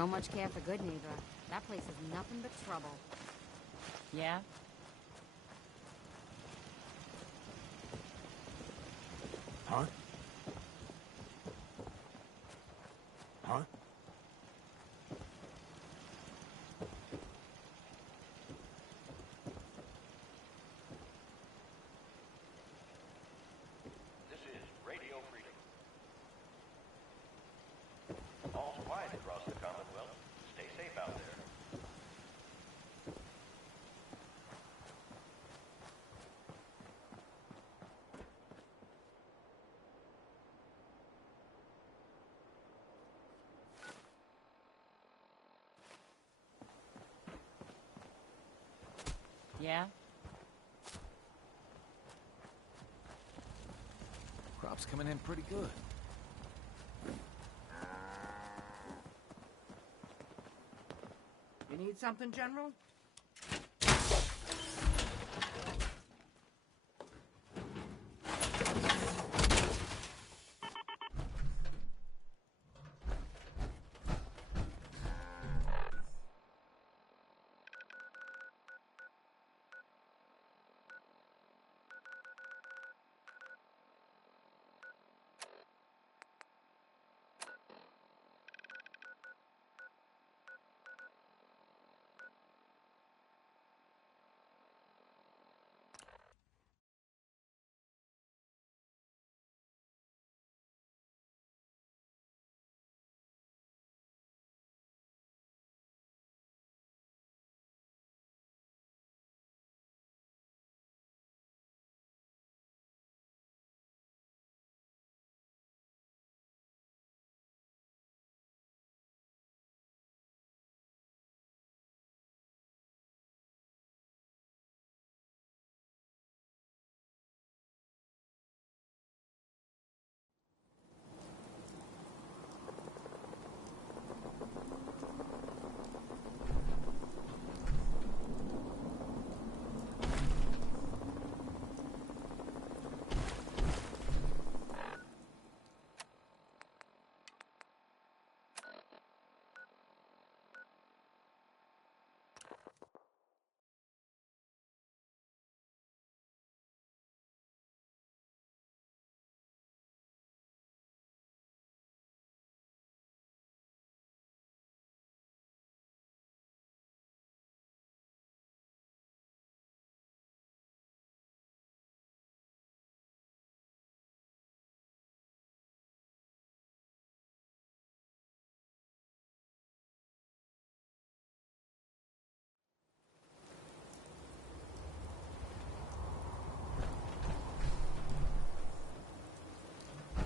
So much care for good neighbor. That place is nothing but trouble. Yeah? Huh? Huh? This is Radio Freedom. All's quiet across the Commonwealth. Stay safe out there. Yeah? Crop's coming in pretty good. You need something, General?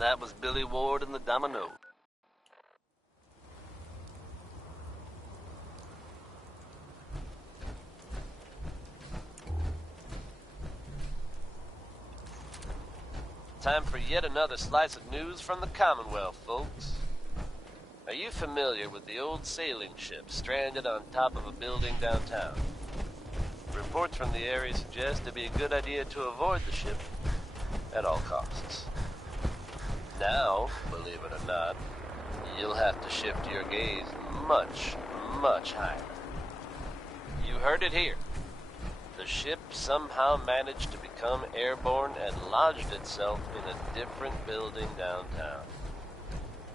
That was Billy Ward and the Domino. Time for yet another slice of news from the Commonwealth, folks. Are you familiar with the old sailing ship stranded on top of a building downtown? Reports from the area suggest it'd be a good idea to avoid the ship at all costs. Now, believe it or not, you'll have to shift your gaze much, much higher. You heard it here. The ship somehow managed to become airborne and lodged itself in a different building downtown.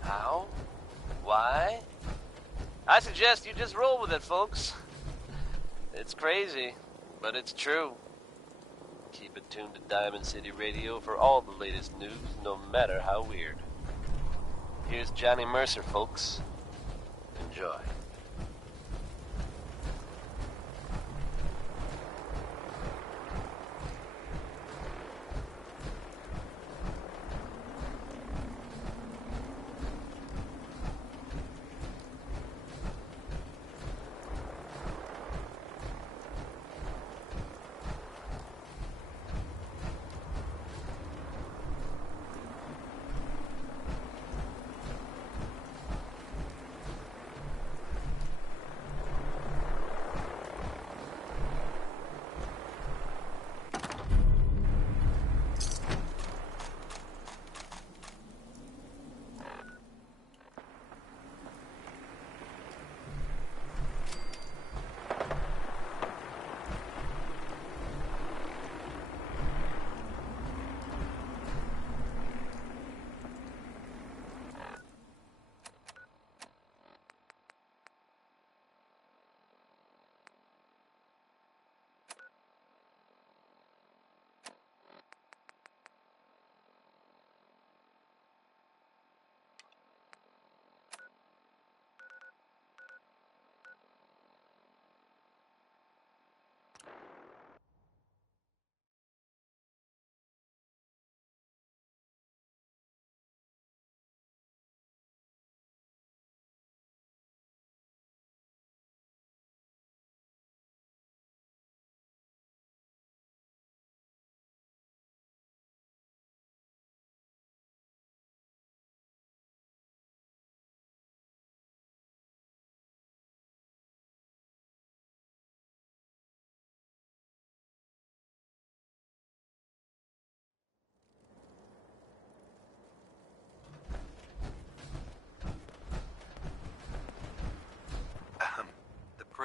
How? Why? I suggest you just roll with it, folks. It's crazy, but it's true. Keep it tuned to Diamond City Radio for all the latest news, no matter how weird. Here's Johnny Mercer, folks. Enjoy.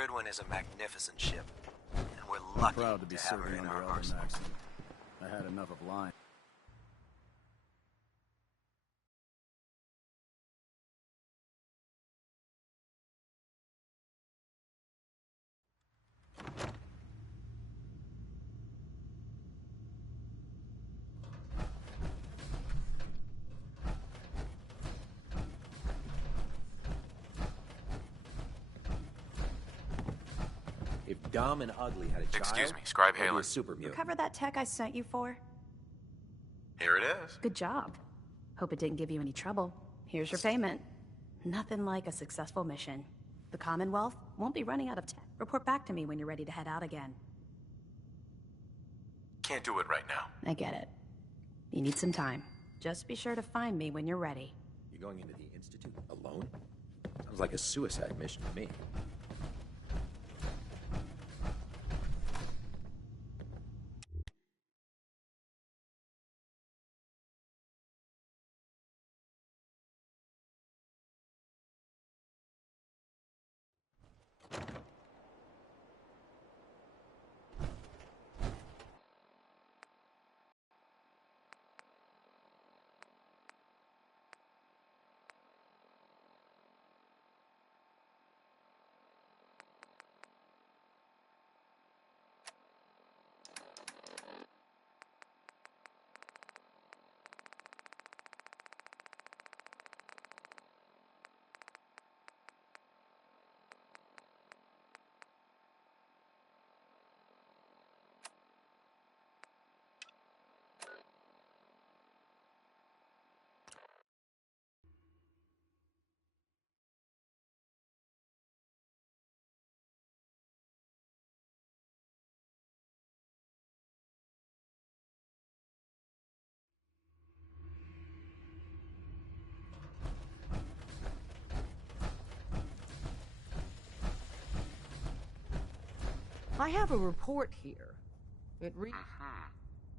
Ridwin is a magnificent ship, and we're lucky Proud to be have her serving in under our Elder arsenal. Maxim. I had enough of lying. If Dumb and Ugly had a child, Excuse me, Scribe they'd be Halen. a super mutant. Recover that tech I sent you for? Here it is. Good job. Hope it didn't give you any trouble. Here's your payment. Nothing like a successful mission. The Commonwealth won't be running out of tech. Report back to me when you're ready to head out again. Can't do it right now. I get it. You need some time. Just be sure to find me when you're ready. You're going into the Institute alone? Sounds like a suicide mission to me. I have a report here. It reads...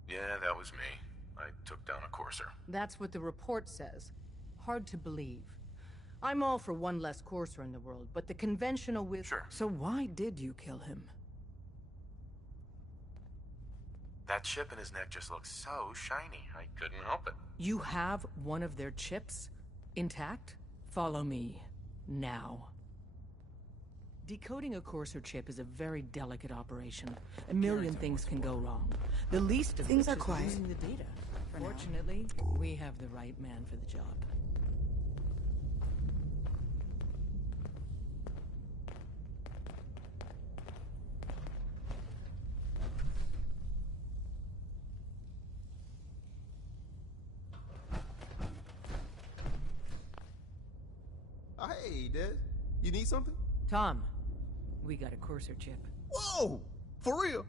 Yeah, that was me. I took down a courser. That's what the report says. Hard to believe. I'm all for one less courser in the world, but the conventional Sure. So why did you kill him? That chip in his neck just looked so shiny. I couldn't help it. You have one of their chips intact? Follow me. Now. Decoding a courser chip is a very delicate operation. A million things can go wrong. The least of Things which are is quiet. losing the data. Fortunately, we have the right man for the job. Oh, hey, Des. You need something? Tom, we got a courser chip. Whoa! For real?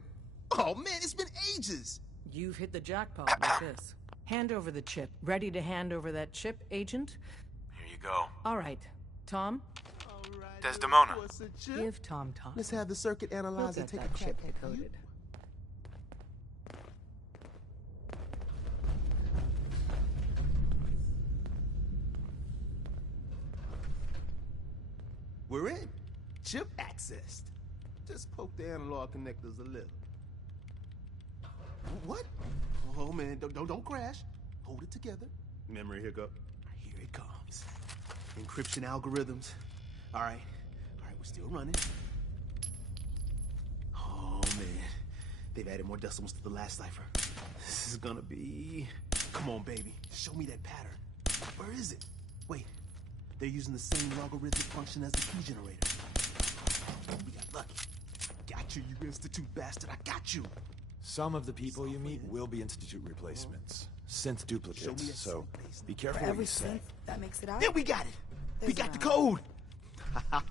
Oh, man, it's been ages! You've hit the jackpot with this. Hand over the chip. Ready to hand over that chip, Agent? Here you go. All right. Tom, All right, Desdemona. what's a chip? give Tom time. Let's have the circuit He'll analyzer get take that a chip crack at you. decoded. We're in. Chip accessed. Just poke the analog connectors a little. What? Oh, man, don't crash. Hold it together. Memory hiccup. Here it comes. Encryption algorithms. All right, we're still running. Oh, man. They've added more decimals to the last cipher. This is gonna be... Come on, baby. Show me that pattern. Where is it? Wait. They're using the same logarithmic function as the key generator. We got lucky. Got you, you Institute bastard. I got you. Some of the people you meet will be Institute replacements. Synth Show me duplicates, that so synth be base. careful For what every you say. synth that makes it out. There, we got it. We There's got the a round. code.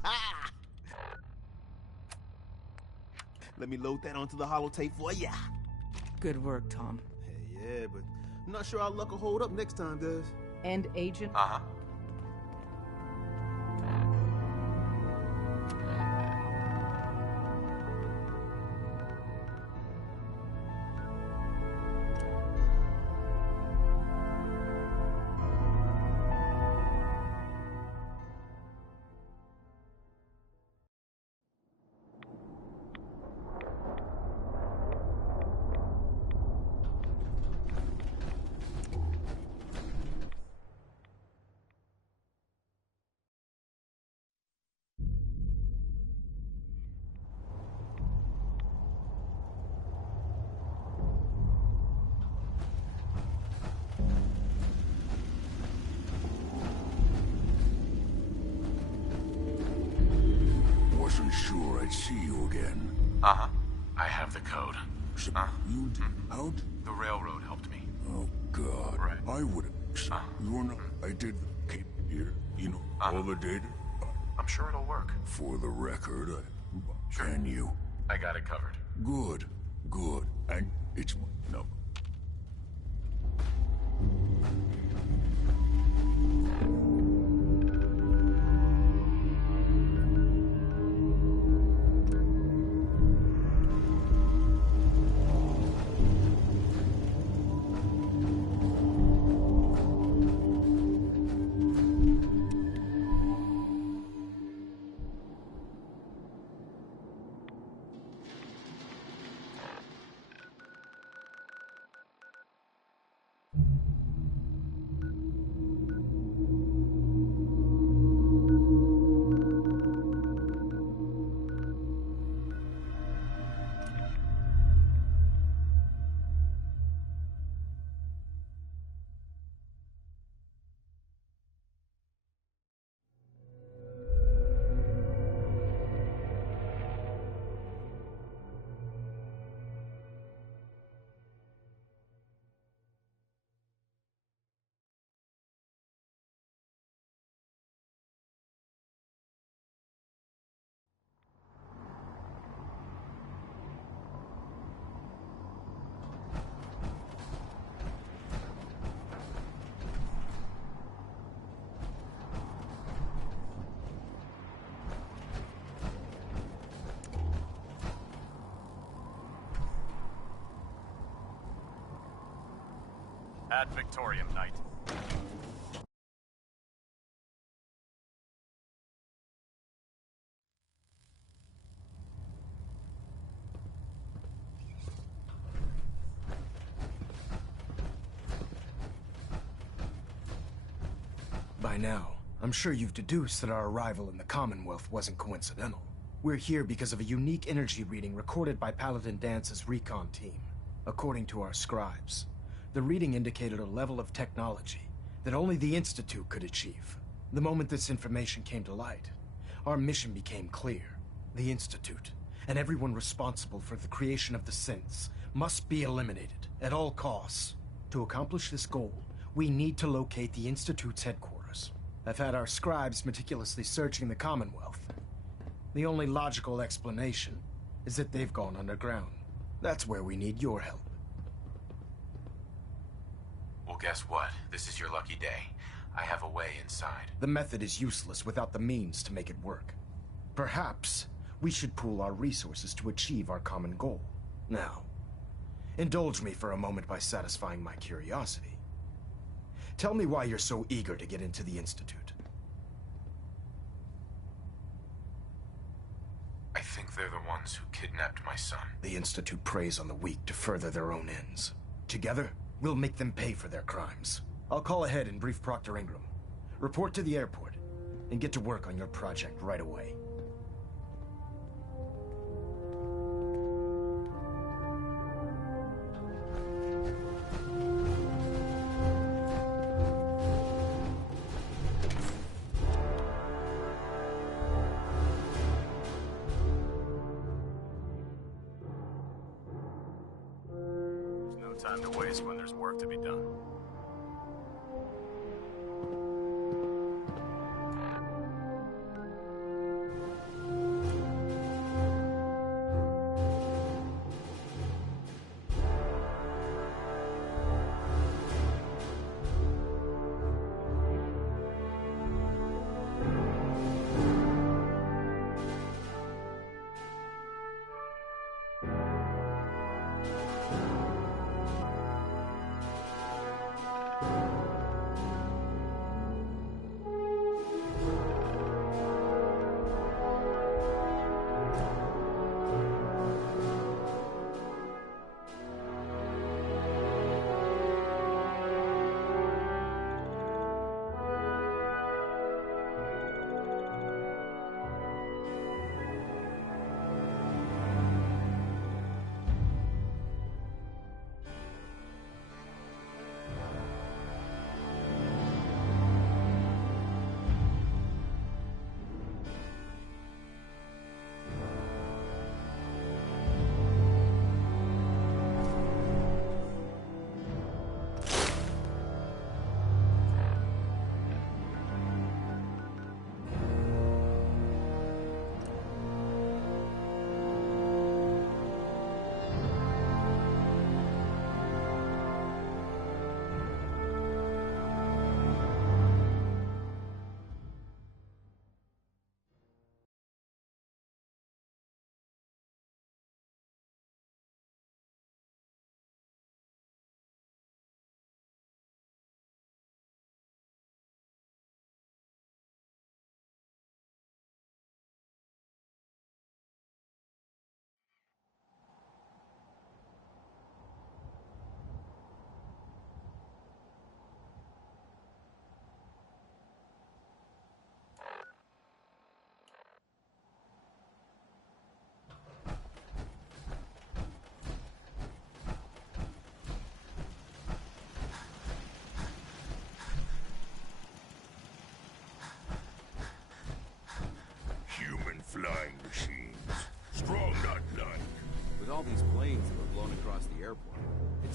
Let me load that onto the holotape for ya. Good work, Tom. Hey, yeah, but I'm not sure our luck will hold up next time, Des. And Agent, Uh-huh. I see you again. Uh-huh. I have the code. So you out? The railroad helped me. Oh, God. Right. I would have. You're not. I did keep here. You know, all the data. I'm sure it'll work. For the record, can you? I got it covered. Good. Good. And it's my number. Ad Victoriam, Knight. By now, I'm sure you've deduced that our arrival in the Commonwealth wasn't coincidental. We're here because of a unique energy reading recorded by Paladin Dance's recon team. According to our scribes, the reading indicated a level of technology that only the Institute could achieve. The moment this information came to light, our mission became clear. The Institute, and everyone responsible for the creation of the synths, must be eliminated at all costs. To accomplish this goal, we need to locate the Institute's headquarters. I've had our scribes meticulously searching the Commonwealth. The only logical explanation is that they've gone underground. That's where we need your help. Well, guess what? This is your lucky day. I have a way inside. The method is useless without the means to make it work. Perhaps we should pool our resources to achieve our common goal. Now, indulge me for a moment by satisfying my curiosity. Tell me why you're so eager to get into the Institute. I think they're the ones who kidnapped my son. The Institute preys on the weak to further their own ends. Together, we'll make them pay for their crimes. I'll call ahead and brief Proctor Ingram. Report to the airport, and get to work on your project right away. There's no time to waste when there's work to be done.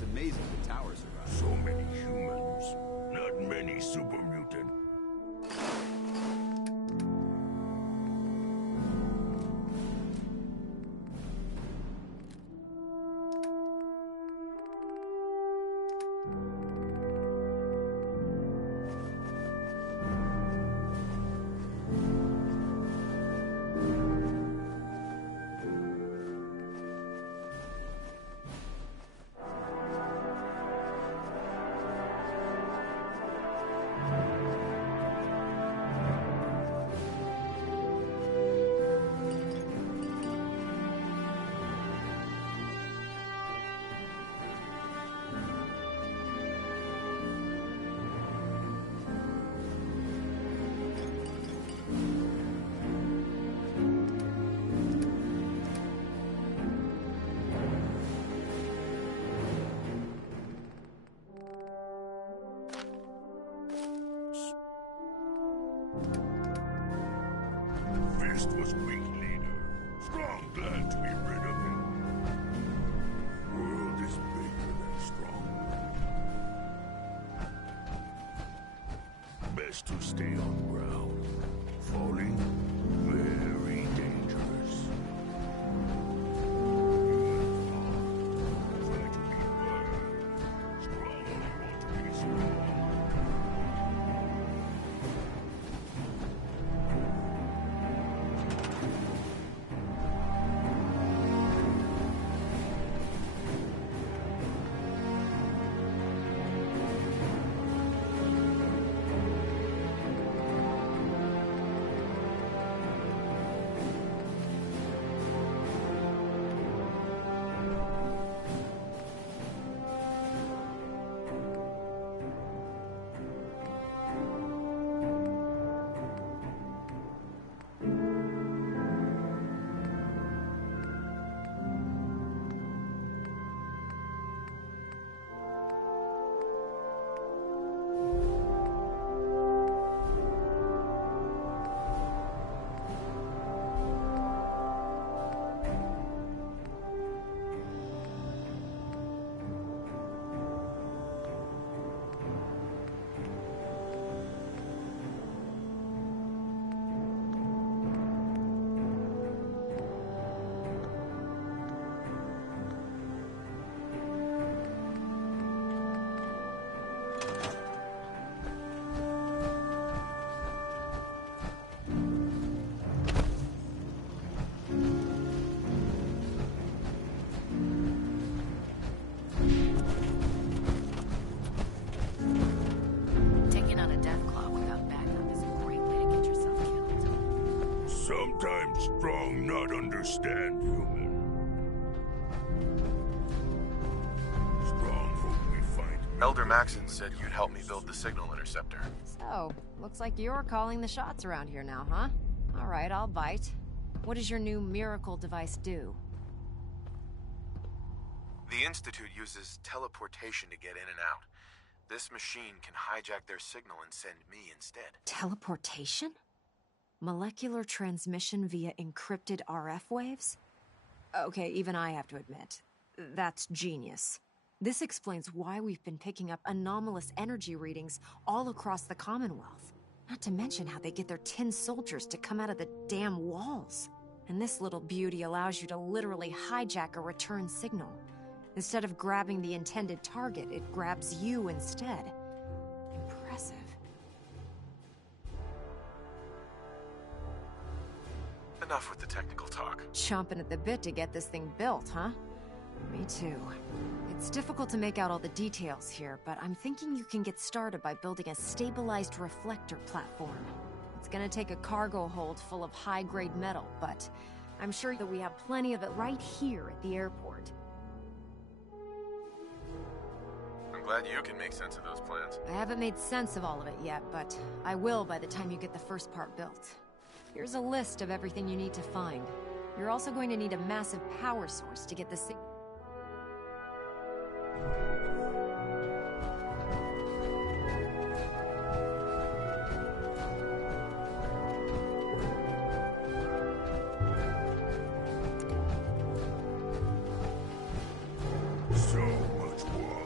It's amazing the tower survived. So many humans, not many super mutant. Fist was weak leader. Strong glad to be rid of him. World is bigger than strong. Best to stay on ground. Falling, very dangerous. Try to be burned. Strong only want to be strong. Sometimes strong not understand human. Strong hope we find. Elder Maxon said you'd help me build the signal interceptor. So, looks like you're calling the shots around here now, huh? All right, I'll bite. What does your new miracle device do? The Institute uses teleportation to get in and out. This machine can hijack their signal and send me instead. Teleportation? Molecular transmission via encrypted RF waves? Okay, even I have to admit, that's genius. This explains why we've been picking up anomalous energy readings all across the Commonwealth. Not to mention how they get their tin soldiers to come out of the damn walls. And this little beauty allows you to literally hijack a return signal. Instead of grabbing the intended target, it grabs you instead. Impressive. Enough with the technical talk. Chomping at the bit to get this thing built, huh? Me too. It's difficult to make out all the details here, but I'm thinking you can get started by building a stabilized reflector platform. It's gonna take a cargo hold full of high-grade metal, but I'm sure that we have plenty of it right here at the airport. I'm glad you can make sense of those plans. I haven't made sense of all of it yet, but I will by the time you get the first part built. Here's a list of everything you need to find. You're also going to need a massive power source to get the signal. So much water.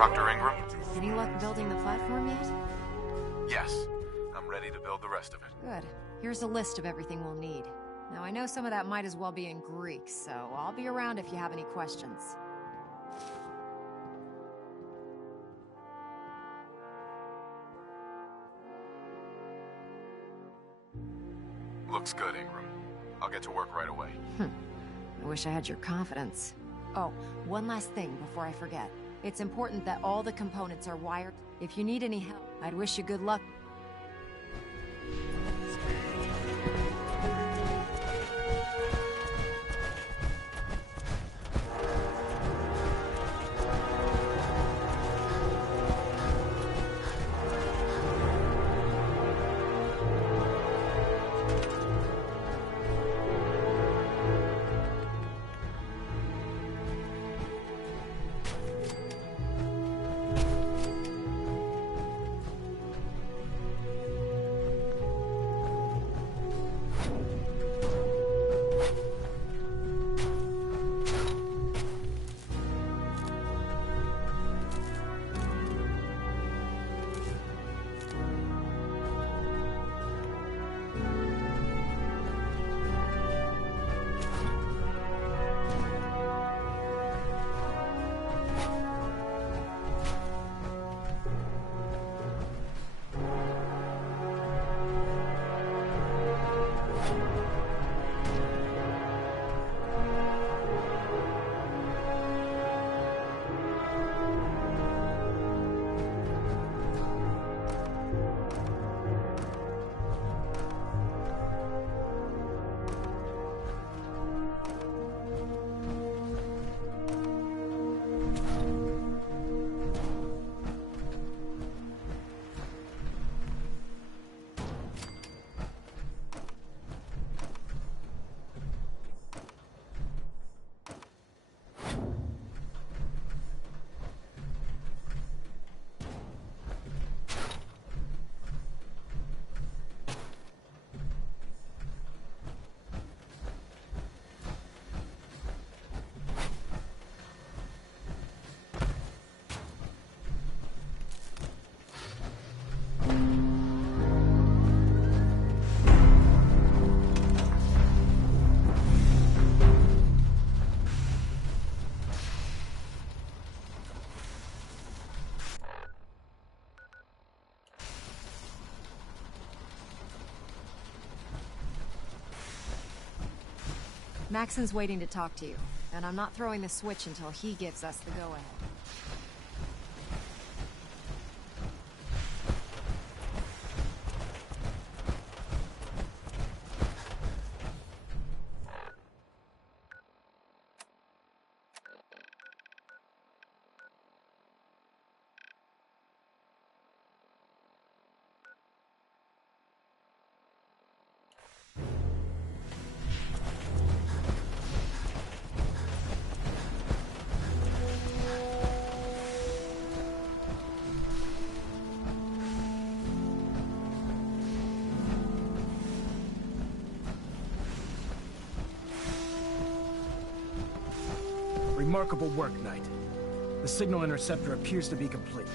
Dr. Ingram? Any luck building the platform yet? Yes. I'm ready to build the rest of it. Good. Here's a list of everything we'll need. Now, I know some of that might as well be in Greek, so I'll be around if you have any questions. Looks good, Ingram. I'll get to work right away. I wish I had your confidence. Oh, one last thing before I forget. It's important that all the components are wired. If you need any help, I'd wish you good luck. Maxon's waiting to talk to you, and I'm not throwing the switch until he gives us the go-ahead. Remarkable work, Knight. The signal interceptor appears to be complete.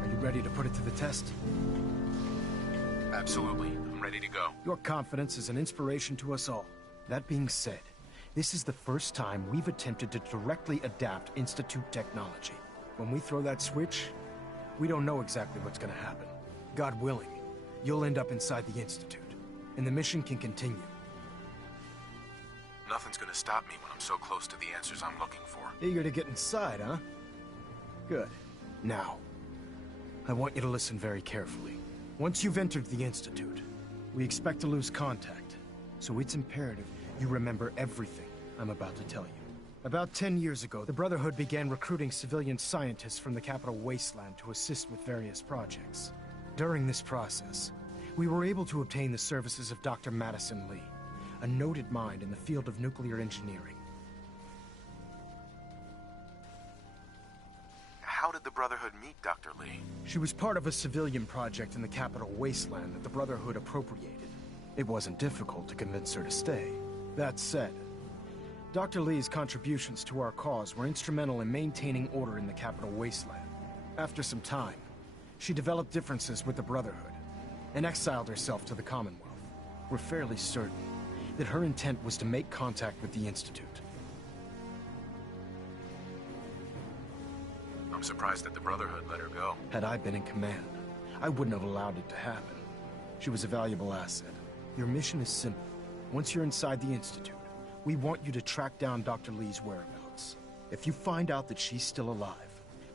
Are you ready to put it to the test? Absolutely. I'm ready to go. Your confidence is an inspiration to us all. That being said, this is the first time we've attempted to directly adapt Institute technology. When we throw that switch, we don't know exactly what's gonna happen. God willing, you'll end up inside the Institute, and the mission can continue. Nothing's gonna stop me when I'm so close to the answers I'm looking for. Eager to get inside, huh? Good. Now, I want you to listen very carefully. Once you've entered the Institute, we expect to lose contact, so it's imperative you remember everything I'm about to tell you. About 10 years ago, the Brotherhood began recruiting civilian scientists from the capital wasteland to assist with various projects. During this process, we were able to obtain the services of Dr. Madison Lee, a noted mind in the field of nuclear engineering. How did the Brotherhood meet Dr. Lee? She was part of a civilian project in the capital wasteland that the Brotherhood appropriated. It wasn't difficult to convince her to stay. That said, Dr. Lee's contributions to our cause were instrumental in maintaining order in the capital wasteland. After some time, she developed differences with the Brotherhood and exiled herself to the Commonwealth. We're fairly certain that her intent was to make contact with the Institute. I'm surprised that the Brotherhood let her go. Had I been in command, I wouldn't have allowed it to happen. She was a valuable asset. Your mission is simple. Once you're inside the Institute, we want you to track down Dr. Lee's whereabouts. If you find out that she's still alive,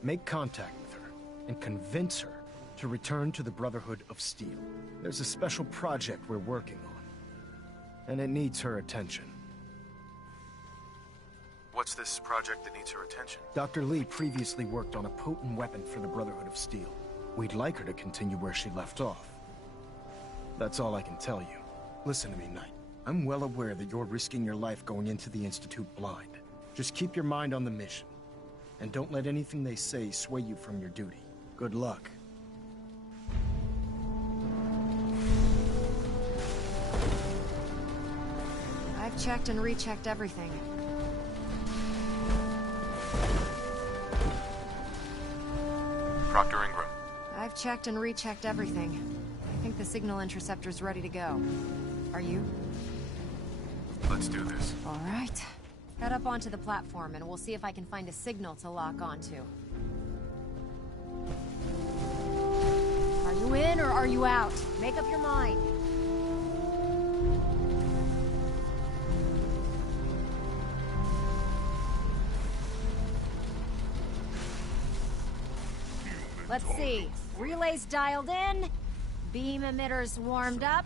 make contact with her and convince her to return to the Brotherhood of Steel. There's a special project we're working on, and it needs her attention. What's this project that needs her attention? Dr. Lee previously worked on a potent weapon for the Brotherhood of Steel. We'd like her to continue where she left off. That's all I can tell you. Listen to me, Knight. I'm well aware that you're risking your life going into the Institute blind. Just keep your mind on the mission, and don't let anything they say sway you from your duty. Good luck. I've checked and rechecked everything. Proctor Ingram. I've checked and rechecked everything. I think the signal interceptor's ready to go. Are you? Let's do this. All right. Head up onto the platform and we'll see if I can find a signal to lock onto. Are you in or are you out? Make up your mind. Let's see. Relays dialed in. Beam emitters warmed up.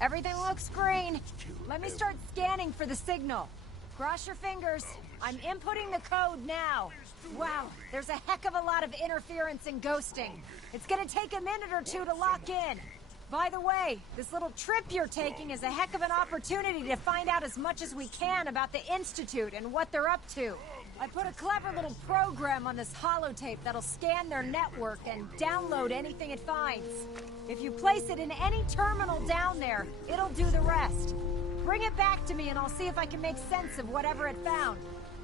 Everything looks green. Let me start scanning for the signal. Cross your fingers. I'm inputting the code now. Wow, there's a heck of a lot of interference and ghosting. It's gonna take a minute or two to lock in. By the way, this little trip you're taking is a heck of an opportunity to find out as much as we can about the Institute and what they're up to. I put a clever little program on this holotape that'll scan their network and download anything it finds. If you place it in any terminal down there, it'll do the rest. Bring it back to me and I'll see if I can make sense of whatever it found.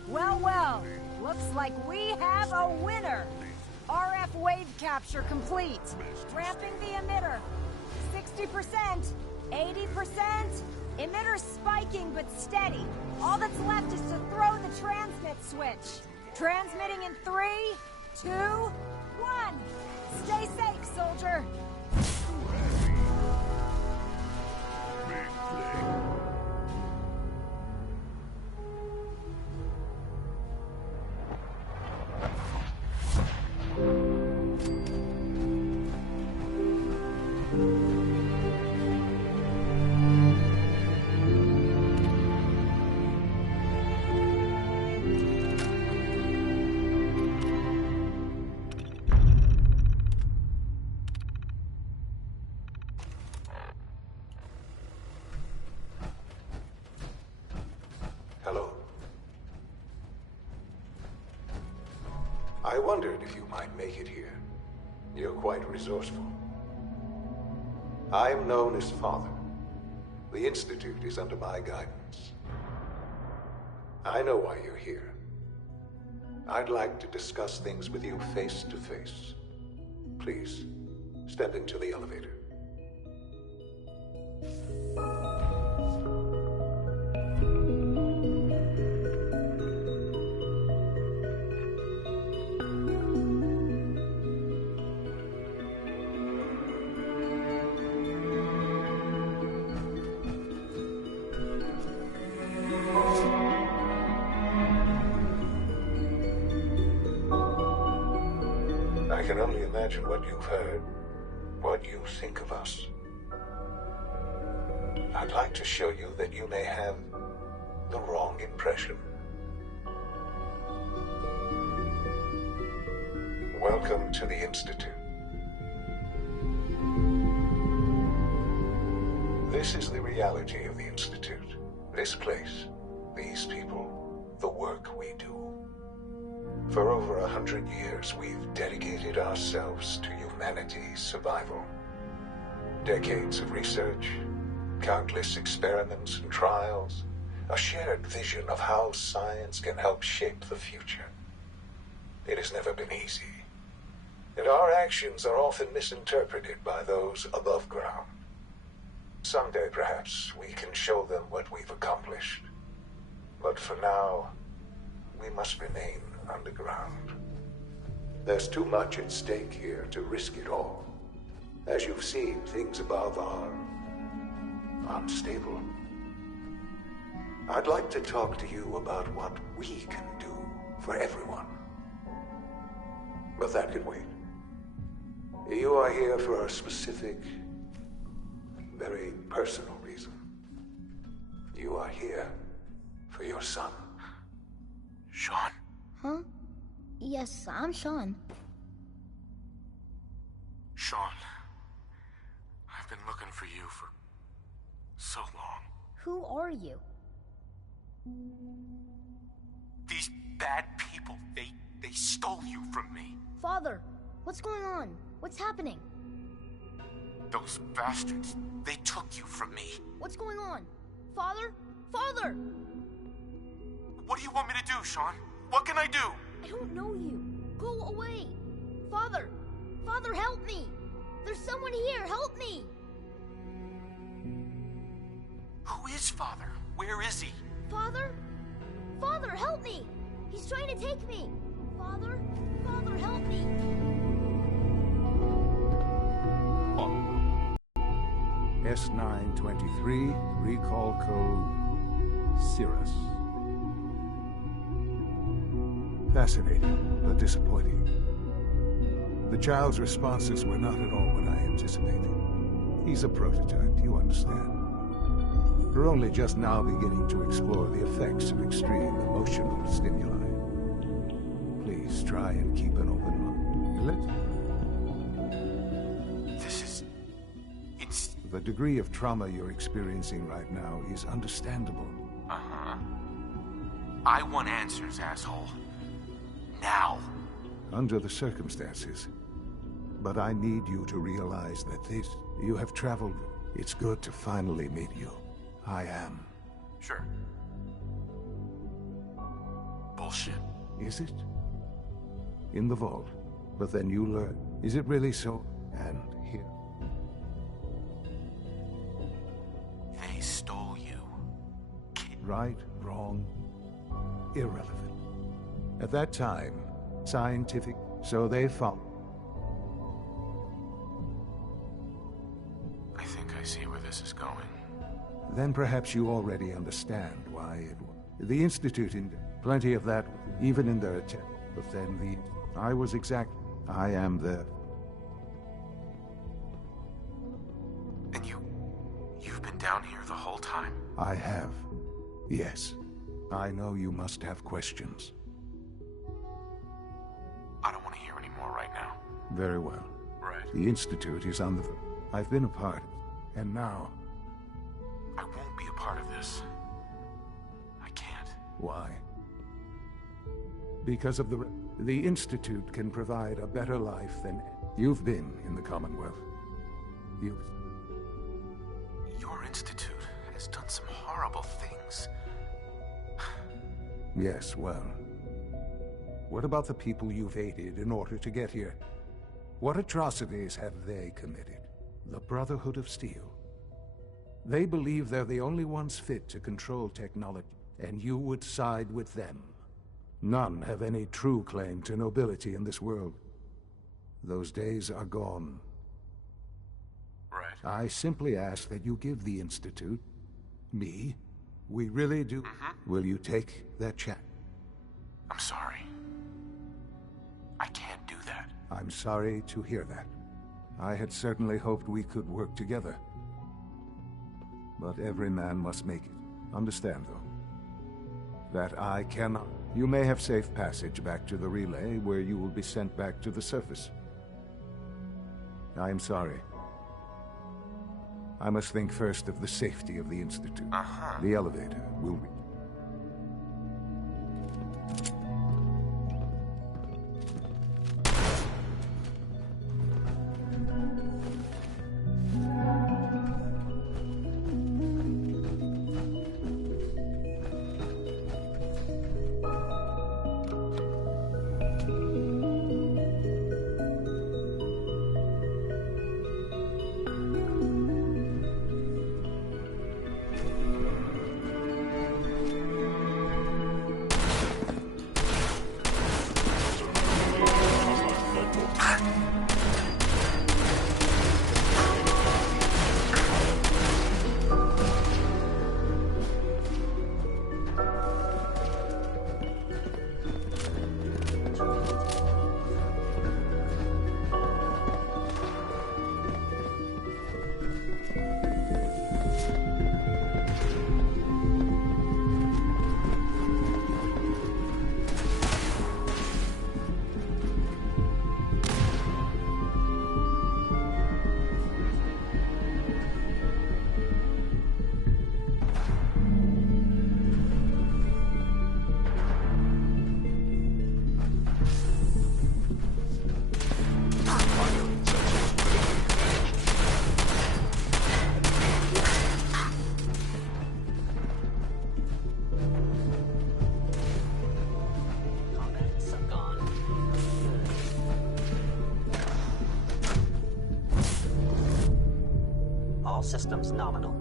Well, well, looks like we have a winner. RF wave capture complete. Ramping the emitter. 60%, 80%. Emitter spiking but steady. All that's left is to throw the transmit switch. Transmitting in 3, 2, 1. Stay safe, soldier. Hello. I wondered if you might make it here. You're quite resourceful. I'm known as Father. The Institute is under my guidance. I know why you're here. I'd like to discuss things with you face to face. Please, step into the elevator. I can only imagine what you've heard, what you think of us. I'd like to show you that you may have the wrong impression. Welcome to the Institute. This is the reality of the Institute. This place, these people, the work we do. For over 100 years, we've dedicated ourselves to humanity's survival. Decades of research, countless experiments and trials, a shared vision of how science can help shape the future. It has never been easy, and our actions are often misinterpreted by those above ground. Someday, perhaps, we can show them what we've accomplished. But for now, we must remain underground. There's too much at stake here to risk it all. As you've seen, things above are unstable. I'd like to talk to you about what we can do for everyone. But that can wait. You are here for a specific, very personal reason. You are here for your son. Sean? Huh? Yes, I'm Sean. Sean, I've been looking for you for so long. Who are you? These bad people, they stole you from me. Father, what's going on? What's happening? Those bastards, they took you from me. What's going on? Father? Father! What do you want me to do, Sean? What can I do? I don't know you. Go away. Father! Father, help me! There's someone here, help me! Who is Father? Where is he? Father? Father, help me! He's trying to take me! Father? Father, help me! S923, recall code Cirrus. Fascinating, but disappointing. The child's responses were not at all what I anticipated. He's a prototype, you understand. We're only just now beginning to explore the effects of extreme emotional stimuli. Please try and keep an open mind. Will it? This is... The degree of trauma you're experiencing right now is understandable. Uh-huh. I want answers, asshole. Now. Under the circumstances. But I need you to realize that you have traveled. It's good to finally meet you. I am. Sure. Bullshit. Is it? In the vault. But then you learn. Is it really so? And here. They stole you. Right, wrong, irrelevant. At that time, scientific, so they found. I think I see where this is going. Then perhaps you already understand why it was. The Institute in plenty of that, even in their attempt. But then I am the... And you've been down here the whole time? I have. Yes. I know you must have questions. I don't want to hear any more right now. Very well. Right. The Institute is on the... I've been a part, and now... I won't be a part of this. I can't. Why? Because of the Institute can provide a better life than... You've been in the Commonwealth. Your Institute has done some horrible things. Yes, well... What about the people you've aided in order to get here? What atrocities have they committed? The Brotherhood of Steel. They believe they're the only ones fit to control technology, and you would side with them. None have any true claim to nobility in this world. Those days are gone. Right. I simply ask that you give the Institute, me, we really do. Will you take that chat? I'm sorry. I can't do that. I'm sorry to hear that. I had certainly hoped we could work together. But every man must make it. Understand, though, that I cannot. You may have safe passage back to the relay, where you will be sent back to the surface. I am sorry. I must think first of the safety of the Institute. The elevator will reach. all systems nominal.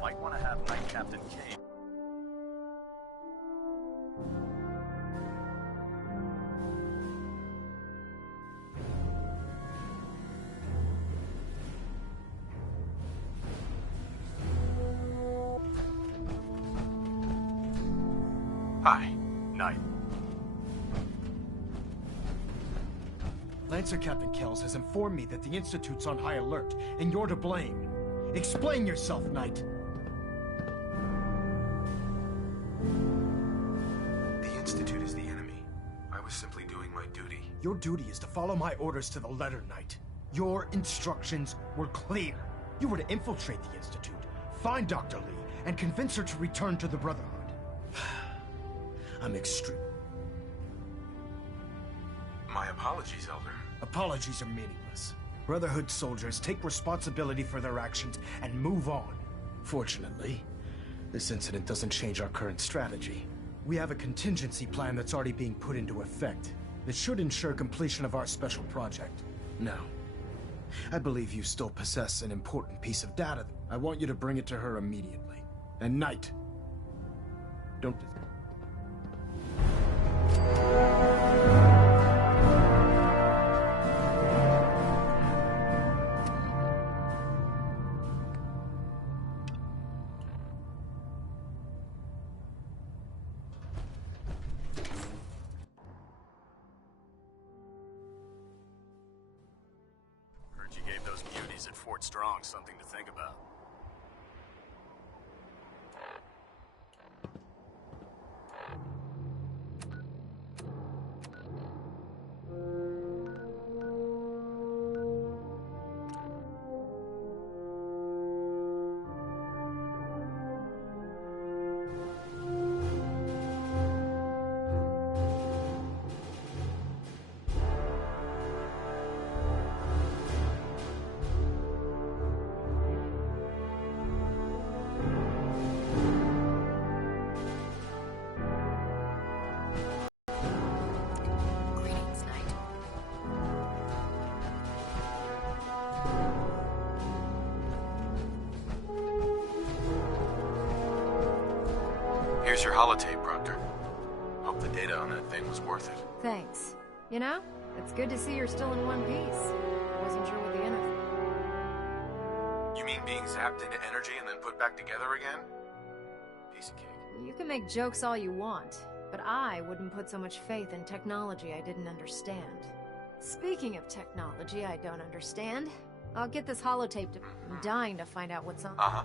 Might want to have Night Captain K. Hi. Night. Lancer Captain Kells has informed me that the Institute's on high alert, and you're to blame. Explain yourself, Knight. The Institute is the enemy. I was simply doing my duty. Your duty is to follow my orders to the letter, Knight. Your instructions were clear. You were to infiltrate the Institute, find Dr. Lee, and convince her to return to the Brotherhood. I'm extreme. My apologies, Elder. Apologies are meaningless. Brotherhood soldiers take responsibility for their actions and move on. Fortunately, this incident doesn't change our current strategy. We have a contingency plan that's already being put into effect that should ensure completion of our special project. Now, I believe you still possess an important piece of data. I want you to bring it to her immediately. And Knight, don't... Heard you gave those beauties at Fort Strong something to think about. Here's your holotape, Proctor. Hope the data on that thing was worth it. Thanks. You know, it's good to see you're still in one piece. Wasn't sure what the internet. You mean being zapped into energy and then put back together again? Piece of cake. You can make jokes all you want, but I wouldn't put so much faith in technology I didn't understand. Speaking of technology I don't understand, I'll get this holotape to... I'm dying to find out what's on... Uh-huh.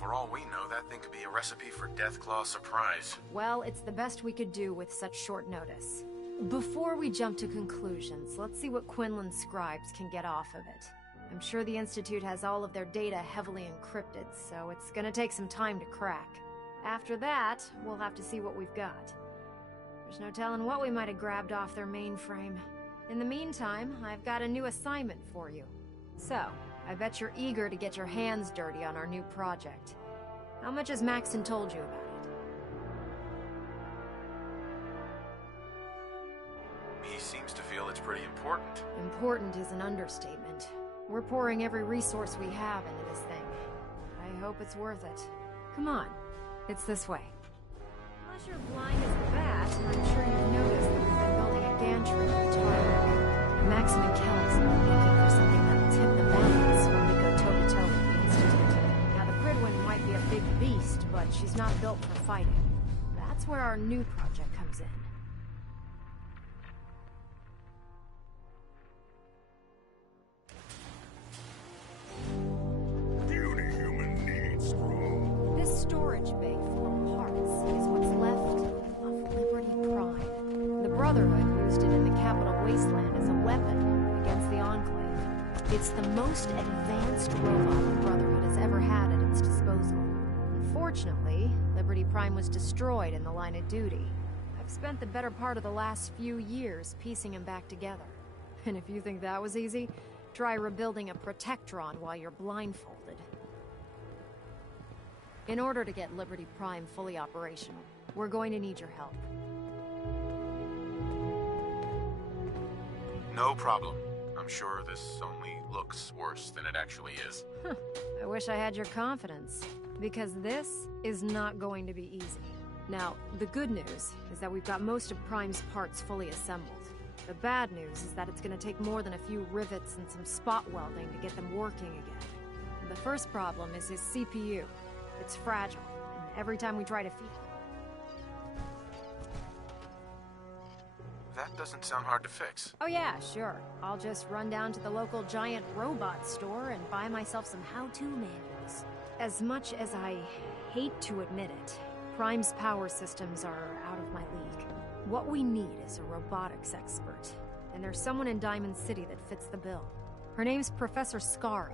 For all we know, that thing could be a recipe for Deathclaw surprise. Well, it's the best we could do with such short notice. Before we jump to conclusions, let's see what Quinlan's scribes can get off of it. I'm sure the Institute has all of their data heavily encrypted, so it's gonna take some time to crack. After that, we'll have to see what we've got. There's no telling what we might have grabbed off their mainframe. In the meantime, I've got a new assignment for you. So, I bet you're eager to get your hands dirty on our new project. How much has Maxon told you about it? He seems to feel it's pretty important. Important is an understatement. We're pouring every resource we have into this thing. I hope it's worth it. Come on, it's this way. Unless you're blind as a bat, I'm sure you've noticed that we've been building a gantry on the tarmac. Maxon and Kelly's been looking for something that'll tip the balance when we go toe-to-toe with the Institute. Now, the Pridwin might be a big beast, but she's not built for fighting. That's where our new project comes in. This storage bay full of parts is what's left of Liberty Prime. The Brotherhood used it in the Capital Wasteland as a weapon against the Enclave. It's the most advanced robot the Brotherhood has ever had at its disposal. Unfortunately, Liberty Prime was destroyed in the line of duty. I've spent the better part of the last few years piecing him back together. And if you think that was easy, try rebuilding a Protectron while you're blindfolded. In order to get Liberty Prime fully operational, we're going to need your help. No problem. I'm sure this only looks worse than it actually is. I wish I had your confidence, because this is not going to be easy. Now, the good news is that we've got most of Prime's parts fully assembled. The bad news is that it's going to take more than a few rivets and some spot welding to get them working again. The first problem is his CPU. It's fragile, and every time we try to feed it... That doesn't sound hard to fix. Oh yeah, sure. I'll just run down to the local giant robot store and buy myself some how-to manuals. As much as I hate to admit it, Prime's power systems are out of my league. What we need is a robotics expert, and there's someone in Diamond City that fits the bill. Her name's Professor Skara.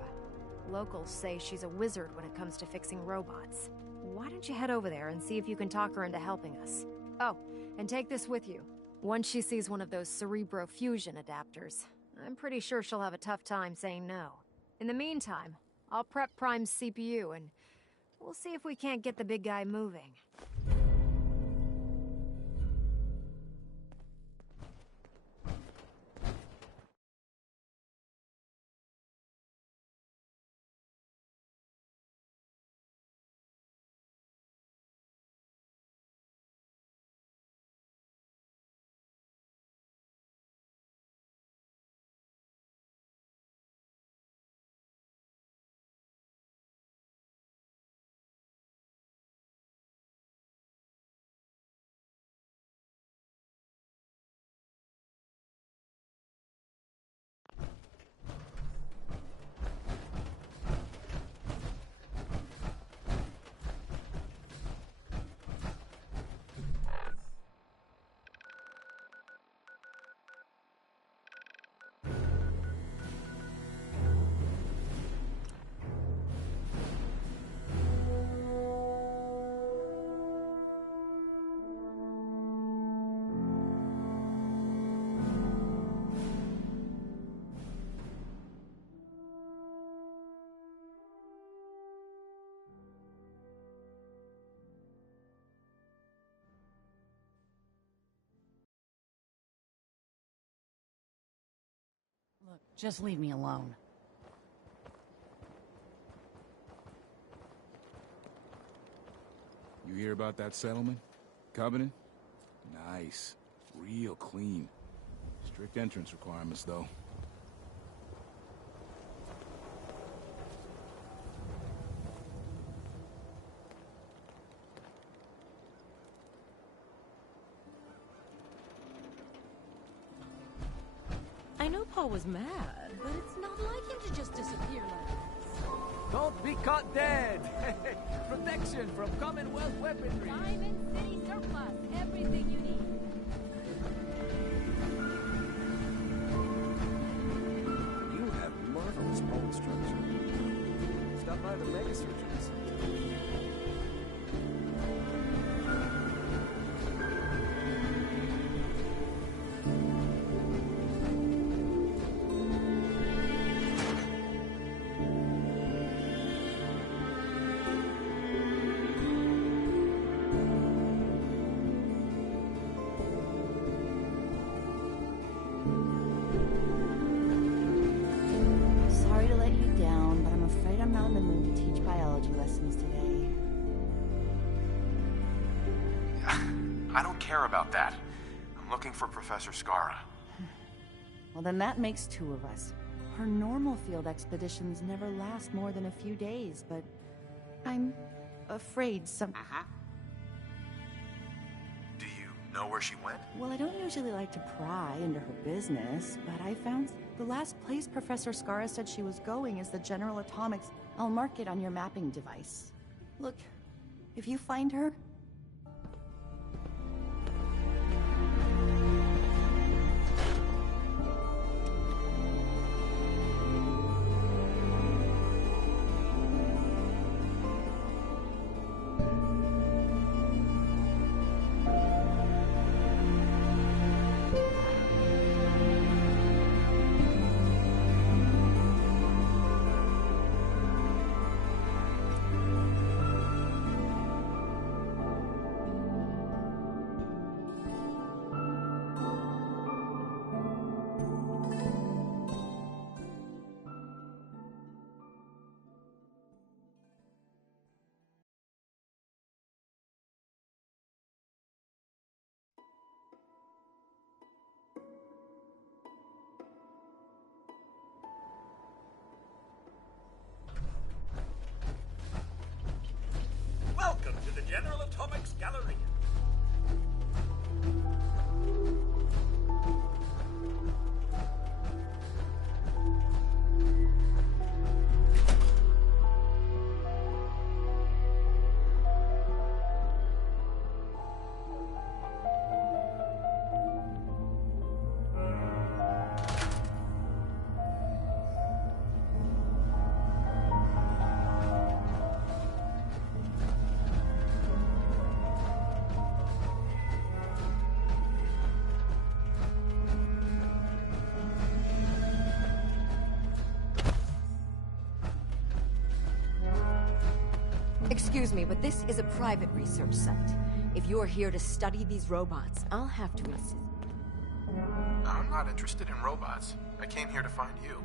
Locals say she's a wizard when it comes to fixing robots. Why don't you head over there and see if you can talk her into helping us? Oh, and take this with you. Once she sees one of those cerebro fusion adapters, I'm pretty sure she'll have a tough time saying no. In the meantime, I'll prep Prime's CPU and we'll see if we can't get the big guy moving. Look, just leave me alone. You hear about that settlement? Covenant? Nice. Real clean. Strict entrance requirements, though. I know Paul was mad, but it's not like him to just disappear like this. Don't be caught dead! Protection from Commonwealth weaponry! Diamond City surplus, everything you need. You have marvelous bone structure. Stop by the mega surgeons. Sorry to let you down, but I'm afraid I'm not in the mood to teach biology lessons today. I don't care about that. I'm looking for Professor Skara. Well, then that makes two of us. Her normal field expeditions never last more than a few days, but I'm afraid some... Do you know where she went? Well, I don't usually like to pry into her business, but I found the last place Professor Skara said she was going is the General Atomics. I'll mark it on your mapping device. Look, if you find her... Welcome to the General Atomics Gallery. Excuse me, but this is a private research site. If you're here to study these robots, I'll have to insist. I'm not interested in robots. I came here to find you.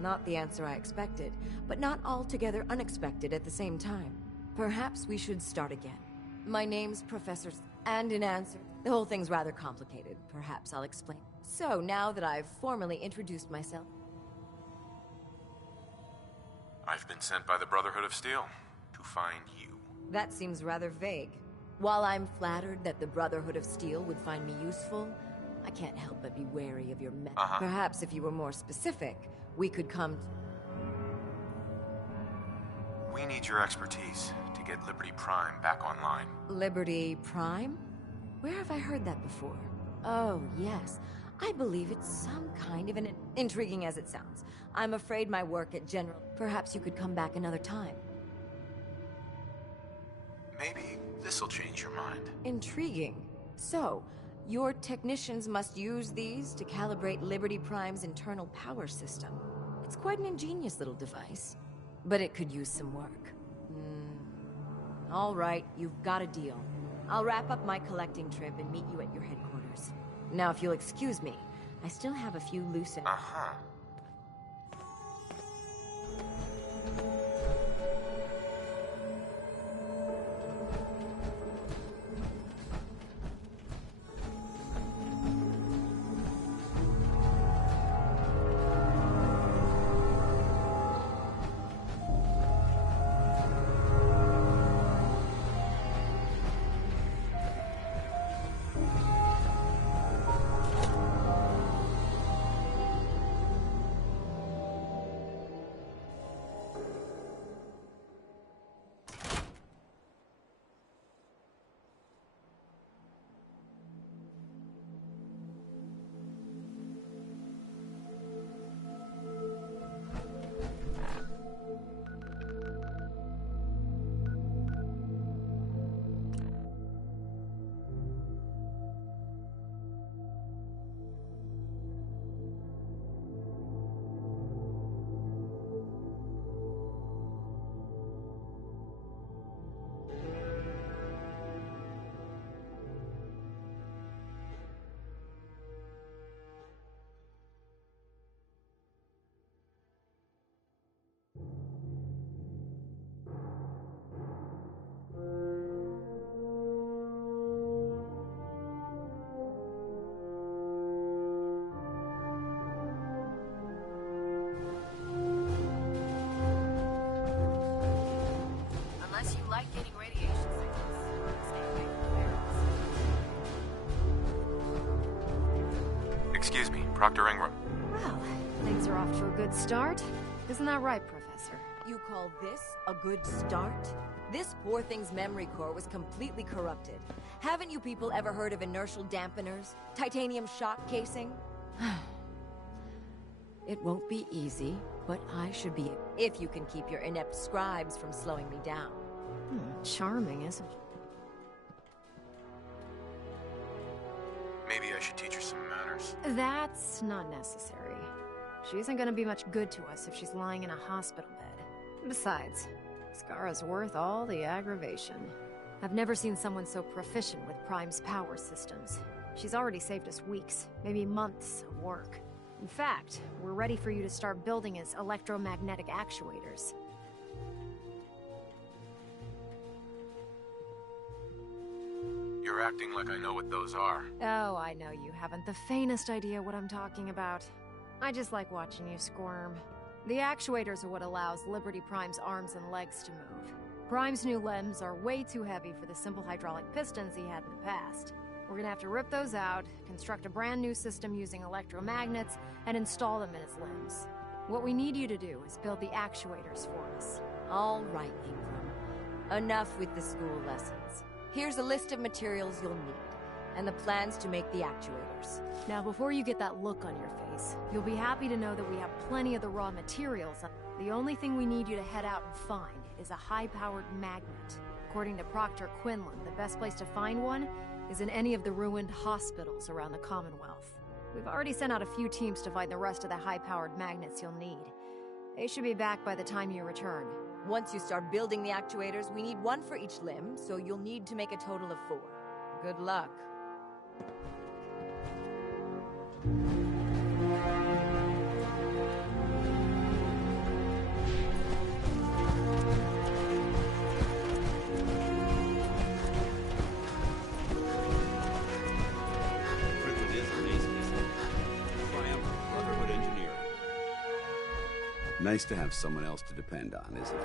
Not the answer I expected, but not altogether unexpected at the same time. Perhaps we should start again. My name's Professor... And in answer... The whole thing's rather complicated. Perhaps I'll explain. So, now that I've formally introduced myself... I've been sent by the Brotherhood of Steel to find you. That seems rather vague. While I'm flattered that the Brotherhood of Steel would find me useful, I can't help but be wary of your Perhaps if you were more specific, we could come... We need your expertise to get Liberty Prime back online. Liberty Prime? Where have I heard that before? Oh, yes. I believe it's some kind of an... Intriguing as it sounds. I'm afraid my work at General... Perhaps you could come back another time. Maybe this'll change your mind. Intriguing. So, your technicians must use these to calibrate Liberty Prime's internal power system. It's quite an ingenious little device, but it could use some work. All right, you've got a deal. I'll wrap up my collecting trip and meet you at your headquarters. Now, if you'll excuse me, I still have a few loose ends. Proctor Ingram. Well, things are off to a good start. Isn't that right, Professor? You call this a good start? This poor thing's memory core was completely corrupted. Haven't you people ever heard of inertial dampeners? Titanium shock casing? It won't be easy, but I should be if you can keep your inept scribes from slowing me down. Charming, isn't it? Maybe I should teach her some manners. That's not necessary. She isn't gonna be much good to us if she's lying in a hospital bed. Besides, Skara's worth all the aggravation. I've never seen someone so proficient with Prime's power systems. She's already saved us weeks, maybe months of work. In fact, we're ready for you to start building his electromagnetic actuators. You're acting like I know what those are. Oh, I know you haven't the faintest idea what I'm talking about. I just like watching you squirm. The actuators are what allows Liberty Prime's arms and legs to move. Prime's new limbs are way too heavy for the simple hydraulic pistons he had in the past. We're gonna have to rip those out, construct a brand new system using electromagnets, and install them in his limbs. What we need you to do is build the actuators for us. All right, Ingram. Enough with the school lessons. Here's a list of materials you'll need, and the plans to make the actuators. Now, before you get that look on your face, you'll be happy to know that we have plenty of the raw materials. The only thing we need you to head out and find is a high-powered magnet. According to Proctor Quinlan, the best place to find one is in any of the ruined hospitals around the Commonwealth. We've already sent out a few teams to find the rest of the high-powered magnets you'll need. They should be back by the time you return. Once you start building the actuators, we need one for each limb, so you'll need to make a total of 4. Good luck. Nice to have someone else to depend on, isn't it?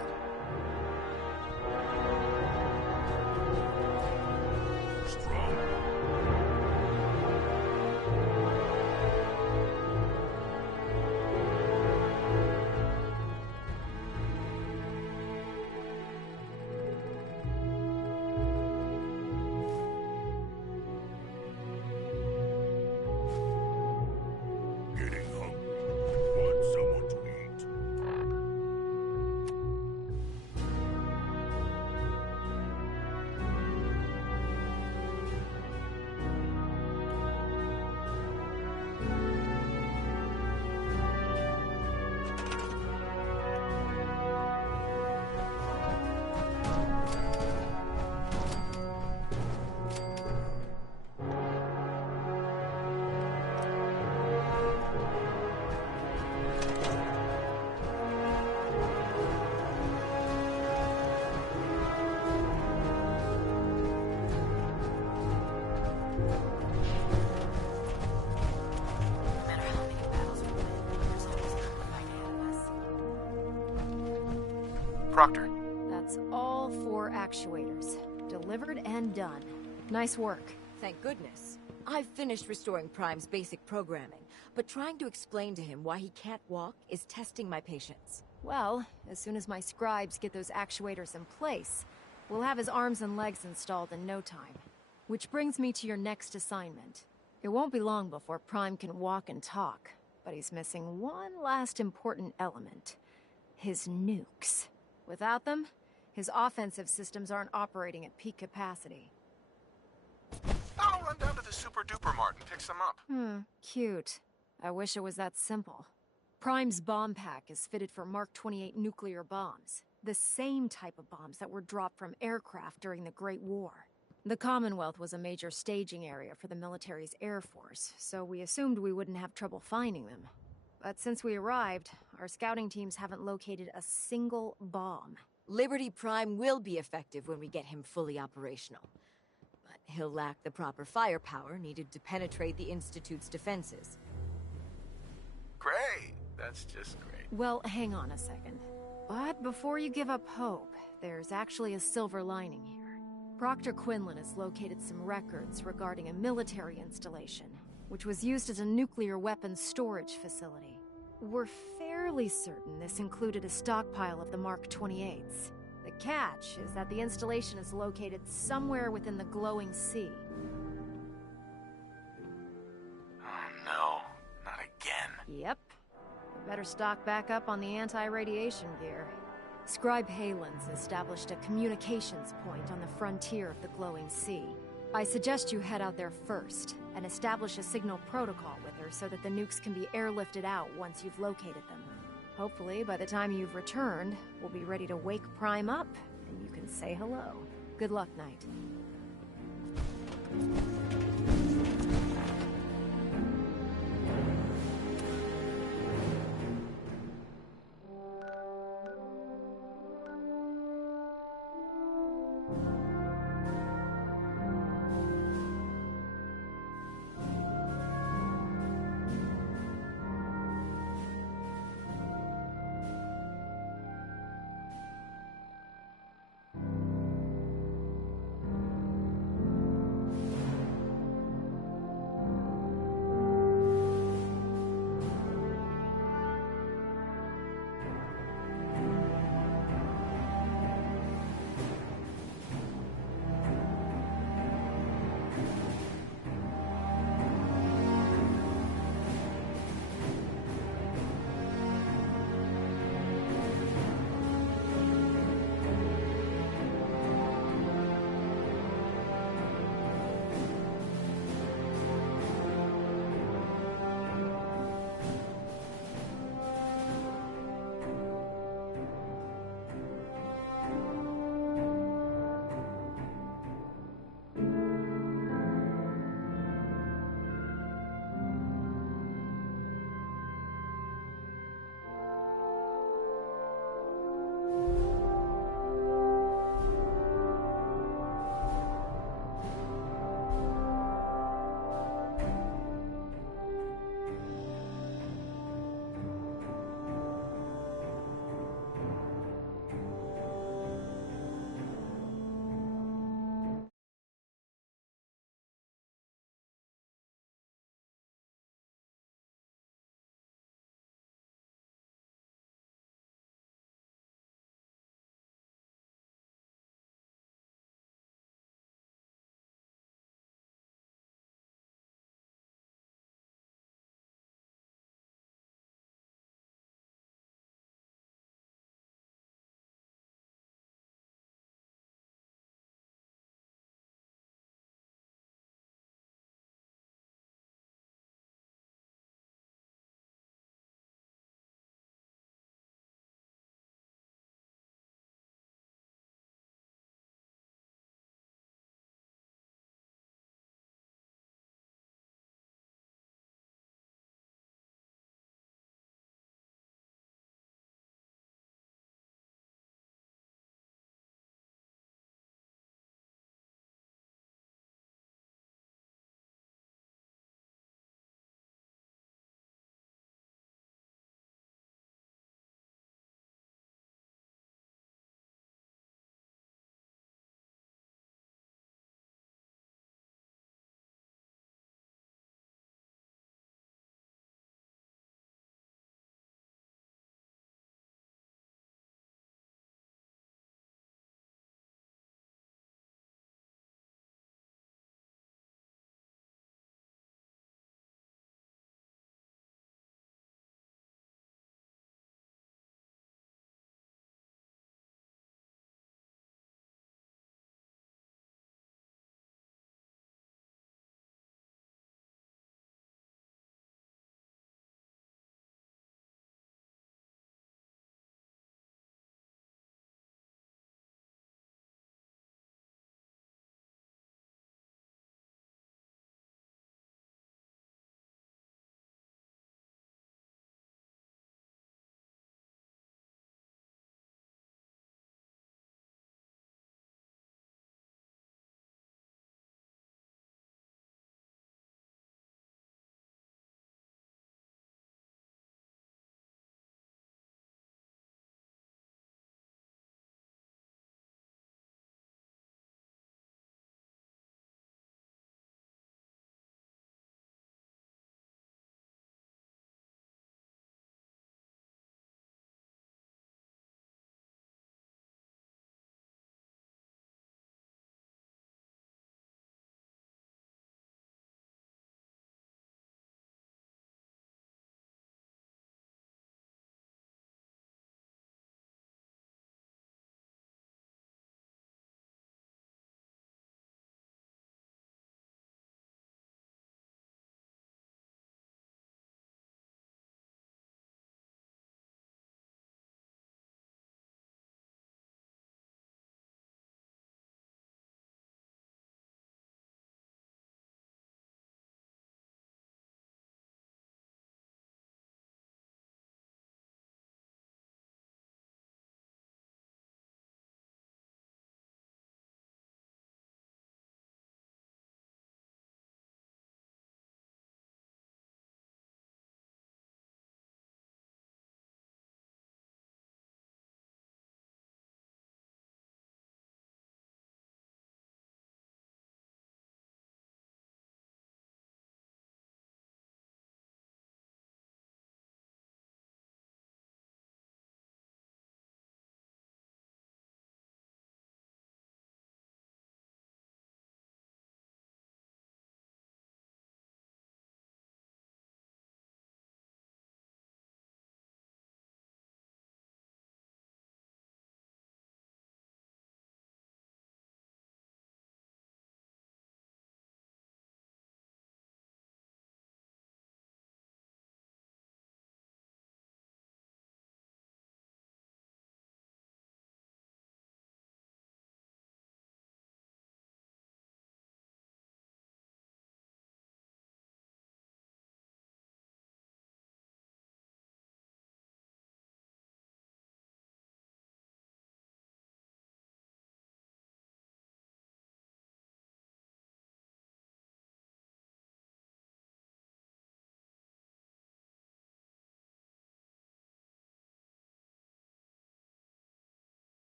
Proctor. That's all 4 actuators. Delivered and done. Nice work. Thank goodness. I've finished restoring Prime's basic programming, but trying to explain to him why he can't walk is testing my patience. Well, as soon as my scribes get those actuators in place, we'll have his arms and legs installed in no time. Which brings me to your next assignment. It won't be long before Prime can walk and talk, but he's missing one last important element. His nukes. Without them, his offensive systems aren't operating at peak capacity. I'll run down to the Super Duper Mart and pick some up. Cute. I wish it was that simple. Prime's bomb pack is fitted for Mark 28 nuclear bombs. The same type of bombs that were dropped from aircraft during the Great War. The Commonwealth was a major staging area for the military's Air Force, so we assumed we wouldn't have trouble finding them. But since we arrived, our scouting teams haven't located a single bomb. Liberty Prime will be effective when we get him fully operational. But he'll lack the proper firepower needed to penetrate the Institute's defenses. Great! That's just great. Well, hang on a second. But before you give up hope, there's actually a silver lining here. Proctor Quinlan has located some records regarding a military installation. which was used as a nuclear weapons storage facility. We're fairly certain this included a stockpile of the Mark 28s. The catch is that the installation is located somewhere within the glowing sea. Oh no, not again. Yep. We better stock back up on the anti-radiation gear. Scribe Halen's established a communications point on the frontier of the glowing sea. I suggest you head out there first, and establish a signal protocol with her so that the nukes can be airlifted out once you've located them. Hopefully, by the time you've returned, we'll be ready to wake Prime up, and you can say hello. Good luck, Knight.